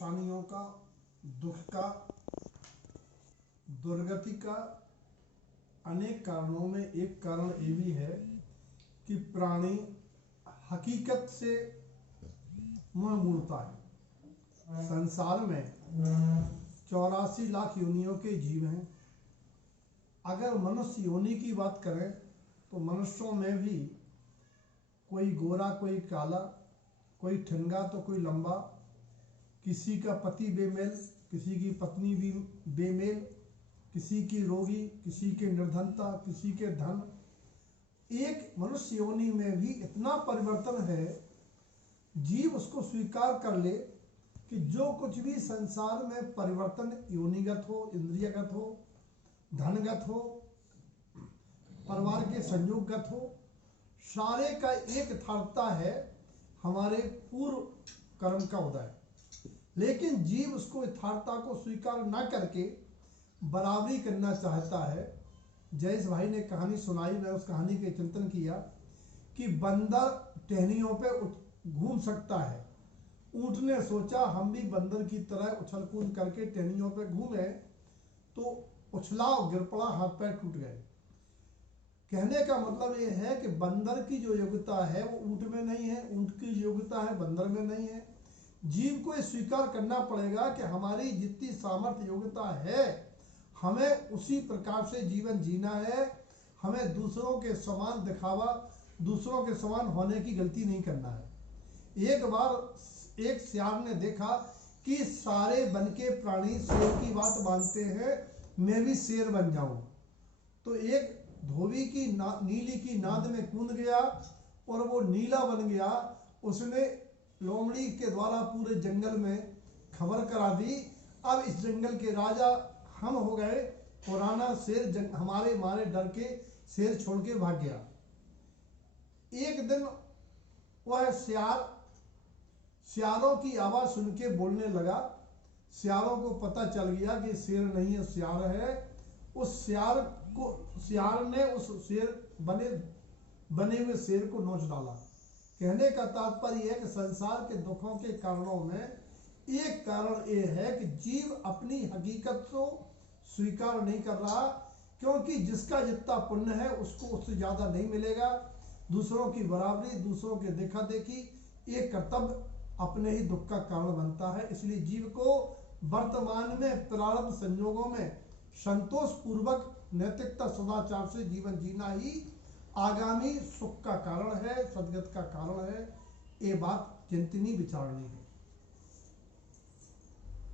परेशानियों का, दुख का, दुर्गति का अनेक कारणों में एक कारण ये भी है कि प्राणी हकीकत से मुंह मोड़ता है। संसार में 84 लाख योनियों के जीव हैं। अगर मनुष्य योनि की बात करें तो मनुष्यों में भी कोई गोरा, कोई काला, कोई ठिंगा तो कोई लंबा, किसी का पति बेमेल, किसी की पत्नी भी बेमेल, किसी की रोगी, किसी के निर्धनता, किसी के धन। एक मनुष्य योनि में भी इतना परिवर्तन है, जीव उसको स्वीकार कर ले कि जो कुछ भी संसार में परिवर्तन योनिगत हो, इंद्रियगत हो, धनगत हो, परिवार के संयोगगत हो, सारे का एक यथार्थता है हमारे पूर्व कर्म का उदय। लेकिन जीव उसको यथार्थता को स्वीकार न करके बराबरी करना चाहता है। जयेश भाई ने कहानी सुनाई, मैं उस कहानी के चिंतन किया कि बंदर टहनियों पे घूम सकता है। ऊंट ने सोचा हम भी बंदर की तरह उछल कूद करके टहनियों पे घूमे, तो उछला और गिर पड़ा, हाथ पैर टूट गए। कहने का मतलब ये है कि बंदर की जो योग्यता है वो ऊंट में नहीं है, ऊंट की योग्यता है बंदर में नहीं है। जीव को ये स्वीकार करना पड़ेगा कि हमारी जितनी सामर्थ्य योग्यता है हमें उसी प्रकार से जीवन जीना है। हमें दूसरों के समान दिखावा, दूसरों के समान होने की गलती नहीं करना है। एक बार एक सियार ने देखा कि सारे वन के प्राणी शेर की बात मानते हैं, मैं भी शेर बन जाऊं। तो एक धोबी की नीली की नाद में कूद गया और वो नीला बन गया। उसने लोमड़ी के द्वारा पूरे जंगल में खबर करा दी, अब इस जंगल के राजा हम हो गए। पुराना शेर हमारे मारे डर के शेर छोड़ के भाग गया। एक दिन वह सियारों की आवाज सुन के बोलने लगा। सियारों को पता चल गया कि शेर नहीं है, सियार है। उस सियार ने उस शेर बने हुए शेर को नोच डाला। कहने का तात्पर्य है कि संसार के दुखों के कारणों में एक कारण ये है कि जीव अपनी हकीकत को स्वीकार नहीं कर रहा, क्योंकि जिसका जितना पुण्य है उसको उससे ज्यादा नहीं मिलेगा। दूसरों की बराबरी, दूसरों के देखा देखी, ये कर्तव्य अपने ही दुख का कारण बनता है। इसलिए जीव को वर्तमान में प्रारब्ध संयोगों में संतोष पूर्वक नैतिकता सदाचार से जीवन जीना ही आगामी सुख का कारण है, सदगत का कारण है। ये बात चिंतनीय विचारणी है।